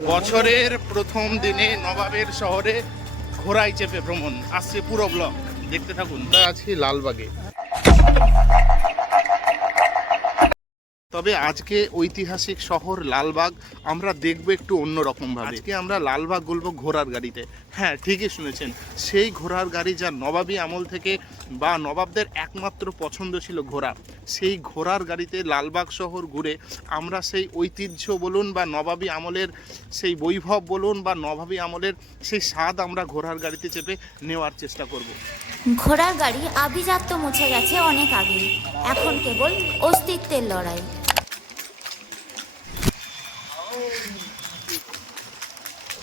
বছরের প্রথম দিনে নবাবের শহরে ঘোড়ায় চেপে ভ্রমণ। আসছে পুরো ব্লগ দেখতে থাকুন। তা আছি লালবাগে। তবে আজকে ঐতিহাসিক শহর লালবাগ আমরা দেখব একটু অন্যরকম ভাবে। আজকে আমরা লালবাগ বলব ঘোড়ার গাড়িতে। হ্যাঁ ঠিকই শুনেছেন। সেই ঘোড়ার গাড়ি যা নবাবী আমল থেকে বা নবাবদের একমাত্র পছন্দ ছিল ঘোড়া। সেই ঘোড়ার গাড়িতে লালবাগ শহর ঘুরে আমরা সেই ঐতিহ্য বলুন বা নবাবী আমলের সেই বৈভব বলুন বা নবাবী আমলের সেই স্বাদ আমরা ঘোড়ার গাড়িতে চেপে নেওয়ার চেষ্টা করব। ঘোড়ার গাড়ি আভিজাত্য মুছে গেছে অনেক আগে এখন কেবল অস্তিত্বের লড়াই।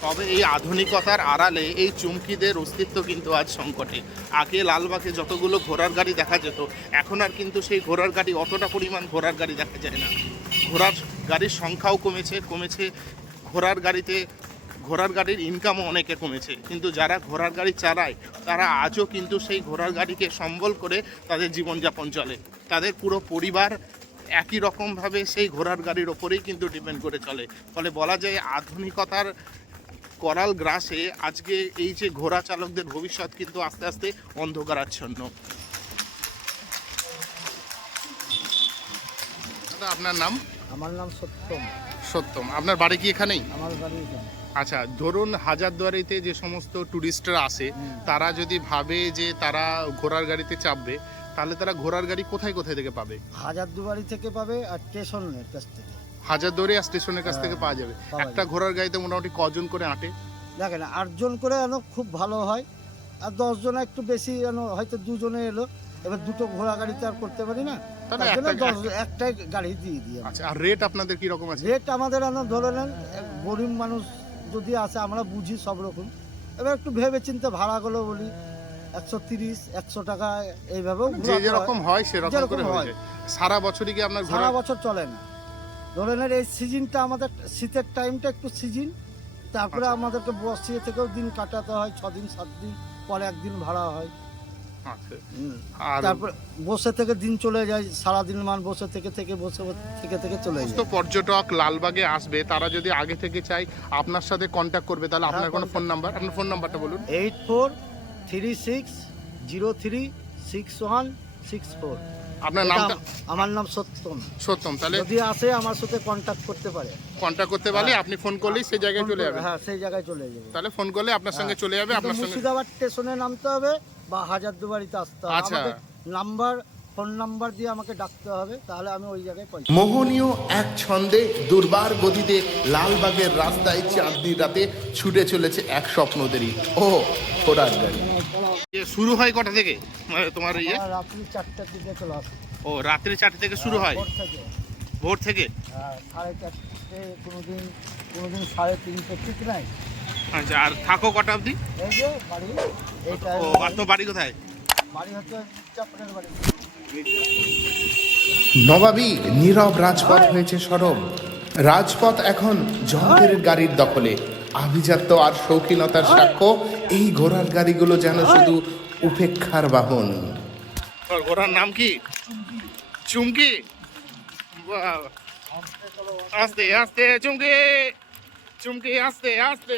তবে এই আধুনিকতার আড়ালে এই চুমকিদের অস্তিত্ব কিন্তু আজ সংকটে। আগে লালবাগে যতগুলো ঘোড়ার গাড়ি দেখা যেত, এখন আর কিন্তু সেই ঘোড়ার গাড়ি অতটা পরিমাণ ঘোড়ার গাড়ি দেখা যায় না। ঘোড়ার গাড়ির সংখ্যাও কমেছে কমেছে ঘোড়ার গাড়িতে, ঘোড়ার গাড়ির ইনকামও অনেকে কমেছে। কিন্তু যারা ঘোড়ার গাড়ি চালায়, তারা আজও কিন্তু সেই ঘোড়ার গাড়িকে সম্বল করে তাদের জীবনযাপন চলে। তাদের পুরো পরিবার একই রকমভাবে সেই ঘোড়ার গাড়ির ওপরেই কিন্তু ডিপেন্ড করে চলে। ফলে বলা যায় আধুনিকতার করাল গ্রাসে আজকে এই যে ঘোড়া চালকদের ভবিষ্যৎ কিন্তু আস্তে আস্তে অন্ধকারাচ্ছন্ন। দাদা আপনার নাম? আমার নাম সত্যম। সত্যম। আপনার বাড়ি কি এখানেই? আমার বাড়ি এখানে। আচ্ছা ধরুন হাজারদুয়ারিতে যে সমস্ত ট্যুরিস্টরা আসে তারা যদি ভাবে যে তারা ঘোড়ার গাড়িতে চাপবে তাহলে তারা ঘোড়ার গাড়ি কোথায় কোথায় থেকে পাবে? হাজারদুয়ারি থেকে পাবে আর স্টেশনের কাছ থেকে। হাজারদুয়ারি আর স্টেশনের কাছ থেকে হ্যাঁ, পাওয়া যাবে। একটা ঘোড়ার গাড়িতে মোটামুটি কজন করে আঁটে? দেখেন আটজন করে এনো খুব ভালো হয় আর দশজন একটু বেশি যেন হয়তো দুজনে এলো এবার দুটো ঘোড়া গাড়িতে আর করতে পারি না তাহলে দশ- একটাই গাড়ি দিয়ে দিই। আচ্ছা আর রেট আপনাদের কি রকম আছে? রেট আমাদের এনো ধরে নেন গরিব মানুষ যদি আসে আমরা বুঝি সব রকম। এবার একটু ভেবে চিন্তে ভাড়াগুলো বলি একশো তিরিশ একশো টাকা এইভাবেও যে ঘোরাতে হয়। যেরকম হয় সেরকম করে হয়। সারা বছরই কি আপনার সারা বছর চলে না। ধরে নেন এই সিজনটা আমাদের শীতের টাইমটা একটু সিজন। তারপরে আচ্ছা। আমাদেরকে বসিয়ে থেকেও দিন কাটাতে হয় ছ দিন সাত দিন পরে একদিন ভাড়া হয়। আচ্ছা। আর তারপর বসে থেকে দিন চলে যায় সারাদিন মান বসে থেকে থেকে বসে থেকে থেকে চলে যায়। পর্যটক লালবাগে আসবে তারা যদি আগে থেকে চাই আপনার সাথে কন্ট্যাক্ট করবে তাহলে আপনার কোনো ফোন নাম্বার আপনার ফোন নাম্বারটা বলুন। Eight four three six zero three six one six four আপনার নামটা? আমার নাম সত্যম। সত্যম তাহলে যদি আসে আমার সাথে কন্ট্যাক্ট করতে পারে। কন্ট্যাক্ট করতে পারলে আপনি ফোন করলেই সেই জায়গায় চলে যাবে। হ্যাঁ সেই জায়গায় চলে যাবে। তাহলে ফোন করলে আপনার সঙ্গে চলে যাবে আপনার সঙ্গে মুর্শিদাবাদ স্টেশনে নামতে হবে বা হাজারদুয়ারিতে আসতে হবে। আচ্ছা। নাম্বার ফোন নাম্বার দিয়ে আমাকে ডাকতে হবে তাহলে আমি ওই জায়গায় পৌঁছে মোহনীয় এক ছন্দে দুর্বার গতিতে লালবাগের রাস্তায় চাঁদনির রাতে ছুটে চলেছে এক স্বপ্নদেরই। ও ঘোড়ার গাড়ি। শুরু হয় কটা থেকে? মানে তোমার ইয়ে? রাত্রি চারটার দিকে চলে আসে ও রাত্রি চারটে থেকে শুরু হয় ভোর থেকে। ভোর থেকে? হ্যাঁ, সাড়ে চারটে কোনোদিন কোনোদিন সাড়ে তিনটে ঠিক নাই। আচ্ছা আর থাকো কটা অবধি? এই যে বাড়ি ও আর তো বাড়ি কোথায়? বাড়ি হচ্ছে চাপড়ের বাড়ি। নবাবী নীরব রাজপথ হয়েছে সরব। রাজপথ এখন যন্ত্রের গাড়ির দখলে। আভিজাত্য আর শৌখিনতার সাক্ষ্য এই ঘোড়ার গাড়িগুলো যেন শুধু উপেক্ষার বাহন। ঘোড়ার নাম কি? চুমকি। আস্তে আস্তে চুমকি! চুমকি আস্তে আস্তে।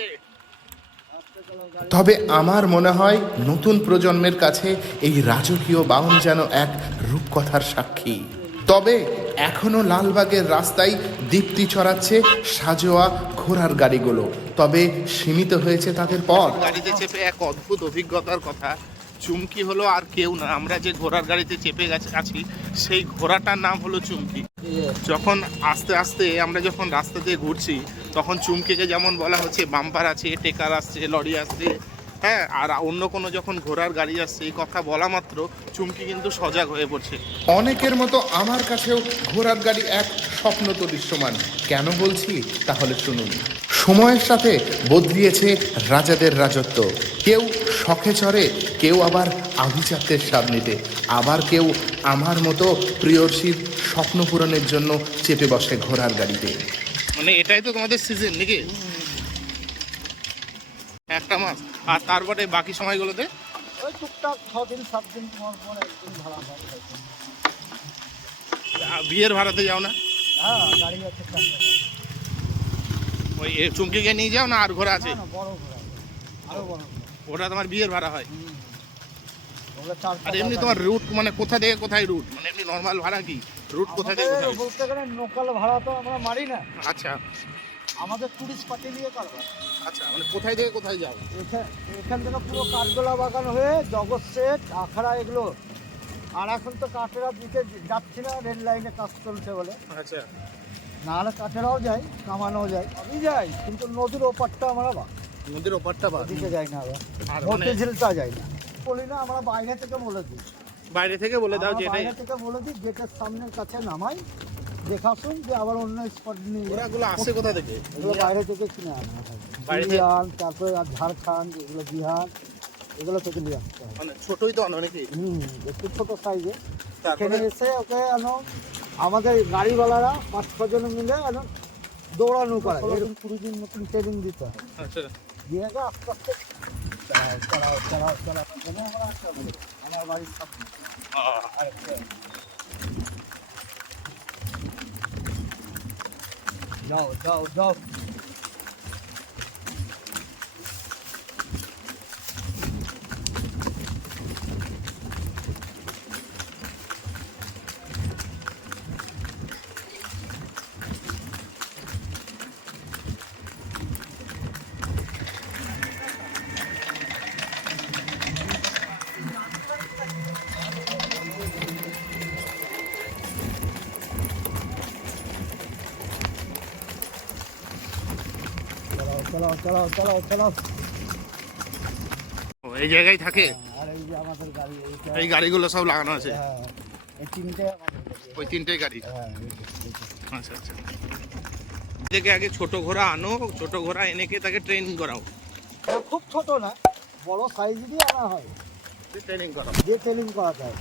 তবে আমার মনে হয় নতুন প্রজন্মের কাছে এই রাজকীয় বাহন যেন এক রূপকথার সাক্ষী। তবে এখনও লালবাগের রাস্তায় দীপ্তি ছড়াচ্ছে সাজোয়া ঘোড়ার গাড়িগুলো। তবে সীমিত হয়েছে তাদের পথ। গাড়িতে চেপে এক অদ্ভুত অভিজ্ঞতার কথা। চুমকি হলো আর কেউ না। আমরা যে ঘোড়ার গাড়িতে চেপে গেছে আছি সেই ঘোড়াটার নাম হলো চুমকি। যখন আস্তে আস্তে আমরা যখন রাস্তা দিয়ে ঘুরছি তখন চুমকিকে যেমন বলা হচ্ছে বাম্পার আছে টেকার আসছে লরি আসছে হ্যাঁ আর অন্য কোনো যখন ঘোড়ার গাড়ি আসছে এই কথা বলা মাত্র চুমকি কিন্তু সজাগ হয়ে পড়ছে। অনেকের মতো আমার কাছেও ঘোড়ার গাড়ি এক স্বপ্ন তো দৃশ্যমান। কেন বলছি? তাহলে শুনুন। সময়ের সাথে বদলিয়েছে রাজাদের রাজত্ব। কেউ শখে চড়ে কেউ আবার আভিজাত্যের স্বাদ নিতে। আবার কেউ আমার মতো প্রিয়সীর স্বপ্ন পূরণের জন্য চেপে বসে ঘোড়ার গাড়িতে। মানে এটাই তো তোমাদের সিজন নাকি? একটা মাস। আর তারপরে বাকি সময়গুলোতে? ওই টুকটাক ছ দিন সাত দিন পর পর একদিন ভাড়া হয় বিয়ের ভাড়াতে যাও না? হ্যাঁ গাড়ি আছে ওই চুমকিকে নিয়ে যাও না? আর ঘোড়া আছে? বড় আরও বড় ওটা তোমার বিয়ের ভাড়া হয়? আর এমনি তোমার রুট মানে কোথা থেকে কোথায় রুট মানে এমনি নর্মাল ভাড়া কি? রুট কোথা থেকে কোথায়? বলতে গেলে লোকাল ভাড়া তো আমরা মারি না। আচ্ছা। আমাদের টুরিস্ট পার্টি নিয়ে কারবার। আচ্ছা মানে কোথায় থেকে কোথায় যাও? এখা- এখান থেকে পুরো কাঠগোলা বাগান হয়ে জগৎ সেট আখড়া এগুলো। আর এখন তো কাঠেরা দিতে যাচ্ছি না রেল লাইনে কাজ চলছে বলে। আচ্ছা। নাহলে কাঠেরাও যাই কামানোও যায় আমি যাই কিন্তু নদীর ওপারটা আমরা বা নদীর ওপারটা বাদ দিকে যাই না আবার। আর মানে যাই না। বলি না আমরা বাইরে থেকে বলে দিই। বাইরে থেকে বলে দাও আমরা যে এটাই বাইরে থেকে বলে দিই গেটের সামনের কাছে নামাই দেখাশুন যে আবার অন্য স্পট নিয়ে। ঘোড়াগুলো আসে কোথা থেকে এগুলো বাইরে থেকে কিনে আনা হয় তারপরে আর ঝাড়খণ্ড এগুলো বিহার এগুলো থেকে নিয়ে আসতে হয় মানে ছোটই তো অনেকে হুম একটু ছোট সাইজে তারপরে এখানে এসে ওকে আনো আমাদের গাড়িওয়ালারা পাঁচ ছজন মিলে আনো দৌড়ানো করে এরকম কুড়ি দিন মতন ট্রেনিং দিতে হয় আচ্ছা দিয়ে আস্তে আস্তে চালাও চালাও চালাও চালাও এখানে আমরা আসতে আমার বাড়ির সামনে যাও যাও যাও চালাও চালাও চালাও চালাও। এই জায়গায় থাকে? আর এই যে আমাদের গাড়ি এই গাড়িগুলো সব লাগানো আছে? হ্যাঁ এই তিনটে ওই তিনটে গাড়ি? হ্যাঁ যে, যে। আচ্ছা আচ্ছা। থেকে আগে ছোট ঘোড়া আনো ছোট ঘোড়া এনে কে তাকে ট্রেনিং করাও? খুব ছোট না বড় সাইজেরই আনা হয়। ট্রেনিং করাও? দিয়ে ট্রেনিং করাতে হয়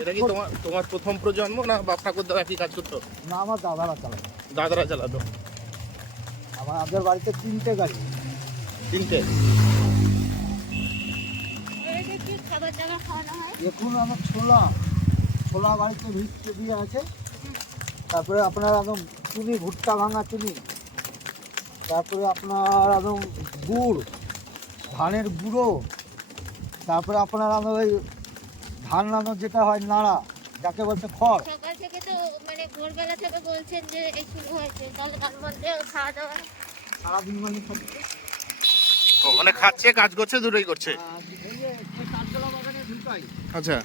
এটা কি তোমার তোমার প্রথম প্রজন্ম না বাপ ঠাকুর দাদা একই কাজ করতো? না আমার দাদারা চালাতো। দাদারা চালাতো? আমার আমাদের বাড়িতে তিনটে গাড়ি। তিনটে? এখন আমার ছোলা। ছোলা বাড়িতে ভিজতে দিয়ে আছে। তারপরে আপনার একদম চিনি ভুট্টা ভাঙা চিনি। তারপরে আপনার একদম গুড় ধানের গুঁড়ো। তারপরে আপনার ওই ধান নানো যেটা হয় নাড়া যাকে বলছে খড়। সকাল থেকে তো ভোরবেলা থেকে বলছেন যে এই শুরু হয়েছে তাহলে তার মধ্যে খাওয়া দাওয়া সারাদিন মানে থাকছে ও মানে খাচ্ছে কাজ করছে দুটোই করছে? আচ্ছা।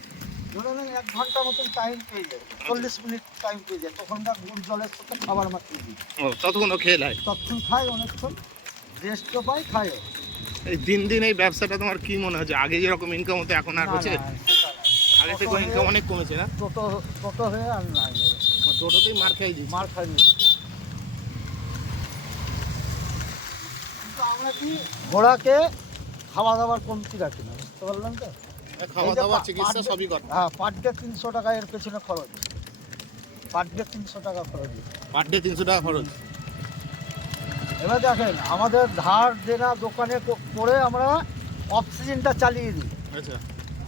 ধরুন এক ঘণ্টা মতন টাইম পেয়ে যায় চল্লিশ মিনিট টাইম পেয়ে যায় তখনকার গুড় জলের সাথে খাবার মাখিয়ে দিই। ও ততক্ষণ খেয়ে নেয়? তখন খায় অনেকক্ষণ রেস্টও পাই খায়ও। এই দিন দিন এই ব্যবসাটা তোমার কি মনে হচ্ছে? আগে যেরকম ইনকাম হতো এখন আর হচ্ছে? না, আগে থেকে ইনকাম অনেক কমেছে না? টোটো টোটো হয়ে আর নাই। টোটোতেই মার খাই দিচ্ছি মার খাইনি। আমরা কি ঘোড়াকে খাওয়া দাওয়ার কমতি রাখি না বুঝতে পারলেন তো? খাওয়া দাওয়া চিকিৎসা সবই করে হ্যাঁ পার ডে তিনশো টাকা এর পেছনে খরচ। পার ডে তিনশো টাকা খরচ। পার ডে তিনশো টাকা খরচ। এবার দেখেন আমাদের ধার দেনা দোকানে করে আমরা অক্সিজেনটা চালিয়ে দিই। আচ্ছা।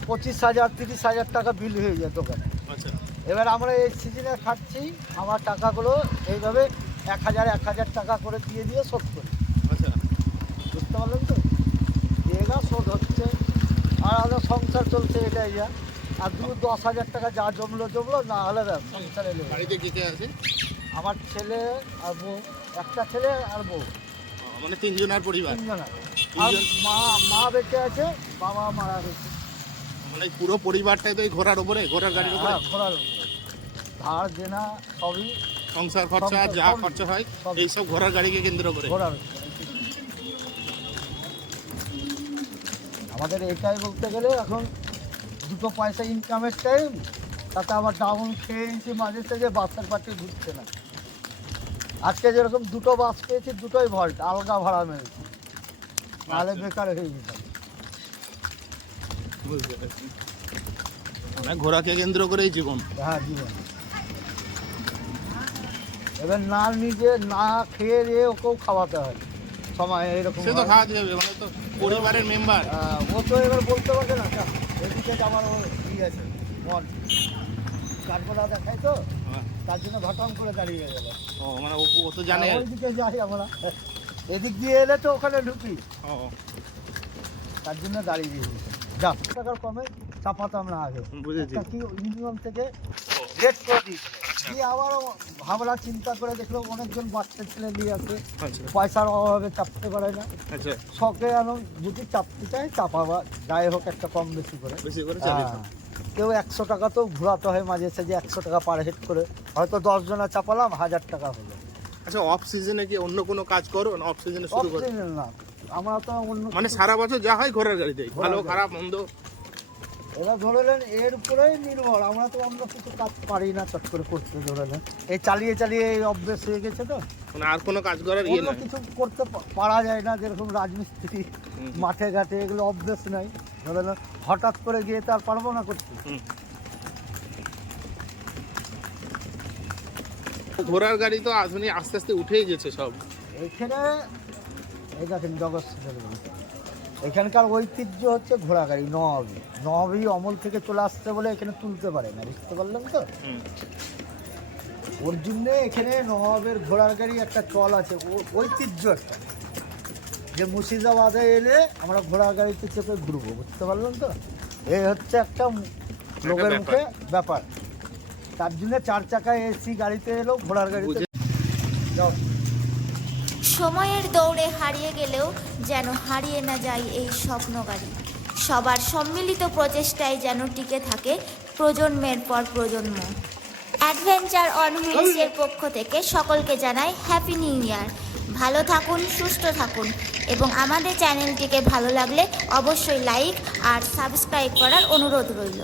পঁচিশ হাজার তিরিশ হাজার টাকা বিল হয়ে যায় দোকানে। আচ্ছা। এবার আমরা এই সিজনে খাচ্ছি। আমার টাকাগুলো এইভাবে এক হাজার এক হাজার টাকা করে দিয়ে দিয়ে শোধ করি। আচ্ছা। বুঝতে পারলেন তো? এরা শোধ হচ্ছে। আর আমাদের সংসার চলছে এটাই যা। আর দু দশ হাজার টাকা যা জমলো জমলো না হলে সংসার এলে। বাড়িতে কে কে আছে? আমার ছেলে আর বউ। একটা ছেলে আর বউ। মানে তিনজনের পরিবার? তিনজন আর। মা মা বেঁচে আছে বাবা মারা গেছে। মানে পুরো পরিবারটাই তো এই ঘোড়ার উপরে ঘোড়ার গাড়ির উপরে ঘোড়ার উপরে। ধার দেনা সবই সংসার খরচা যা খরচা হয়। এইসব ঘোড়ার গাড়িকে কেন্দ্র করে। আমাদের এটাই বলতে গেলে এখন দুটো পয়সা ইনকামের টাইম তাতে আবার ডাউন খেয়ে নিয়েছি মাঝে থেকে বাসের পার্টি ঘুরছে না। আজকে যেরকম দুটো বাস পেয়েছি দুটোই ভল্ট আলগা ভাড়া মেরেছি। তাহলে আচ্ছা। বেকার হয়ে পারছি। মানে ঘোড়াকে কেন্দ্র করেই জীবন। হ্যাঁ জীবন। এবার না নিজে না খেয়ে দিয়ে ওকেও খাওয়াতে হয়। সময় এরকম সে তো খাওয়াতে হবে মানে তো পরিবারের মেম্বার ও তো এবার বলতে পারবে না। এদিকে আমার ও ই আছে মন। কাঠগোলা দেখাই তো তার জন্য ঘটন করে দাঁড়িয়ে গেল। ও মানে ও- তো জানে। ওইদিকে যাই আমরা। এদিক দিয়ে এলে তো ওখানে ঢুকি। তার জন্য দাঁড়িয়ে দিয়েছি যা টাকার কমে চাপাতাম না আগে। বুঝেছি। কি ইউনিয়ন থেকে রেট করে দিয়েছিল দিয়ে আবারও ভাবনা চিন্তা করে দেখল অনেকজন বাচ্চা ছেলে নিয়ে আসে আচ্ছা। পয়সার অভাবে চাপতে পারে না। আচ্ছা। শখে এখন যদি চাপতে চাপাবা। যাই হোক একটা কম বেশি করে। হ্যাঁ। কেউ একশো টাকা তো ঘোরাতে হয় মাঝে সাঝে একশো টাকা পার হেড করে। হয়তো দশ জনা চাপালাম হাজার টাকা হলো। আচ্ছা অফ সিজনে কি অন্য কোনো কাজ করো? না অফ সিজনে শুরু করো? না। আমরা তো অন্য মানে সারা বছর যা হয় ঘোড়ার গাড়িতেই। ঘোড়ার ভালো খারাপ মন্দ? এরা ধরে নেন এর উপরেই নির্ভর। আমরা তো অন্য কিছু কাজ পারি না চট করে করতে ধরে নেন। এই চালিয়ে চালিয়ে এই অভ্যেস হয়ে গেছে তো। মানে আর কোনো কাজ করার ইয়ে নাই। কিছু করতে পারা যায় না যেরকম রাজমিস্ত্রি মাঠে ঘাটে এগুলো অভ্যেস নাই। ধরে নেন হঠাৎ করে গিয়ে তো আর পারব না করতে। ঘোড়ার গাড়ি তো আধুনিক আস্তে আস্তে উঠেই গেছে সব। এখানে এই দেখেন জগৎ। এখানকার ঐতিহ্য হচ্ছে ঘোড়া গাড়ি নবাবী নবাবী অমল থেকে চলে আসছে বলে এখানে তুলতে পারে না বুঝতে পারলাম তো? ওর জন্য এখানে নবাবের ঘোড়ার গাড়ি একটা চল আছে ঐতিহ্য একটা। যে মুর্শিদাবাদে এলে আমরা ঘোড়ার গাড়িতে চেপে ঘুরবো বুঝতে পারলাম তো? এই হচ্ছে একটা লোকের মুখে ব্যাপার। তার জন্য চার চাকায় এসি গাড়িতে এলো ঘোড়ার গাড়িতে। যাও। সময়ের দৌড়ে হারিয়ে গেলেও যেন হারিয়ে না যায় এই স্বপ্ন গাড়ি সবার সম্মিলিত প্রচেষ্টায় যেন টিকে থাকে প্রজন্মের পর প্রজন্ম। অ্যাডভেঞ্চার অন হুইলসের পক্ষ থেকে সকলকে জানাই হ্যাপি নিউ ইয়ার ভালো থাকুন, সুস্থ থাকুন এবং আমাদের চ্যানেলটিকে ভালো লাগলে অবশ্যই লাইক আর সাবস্ক্রাইব করার অনুরোধ রইল।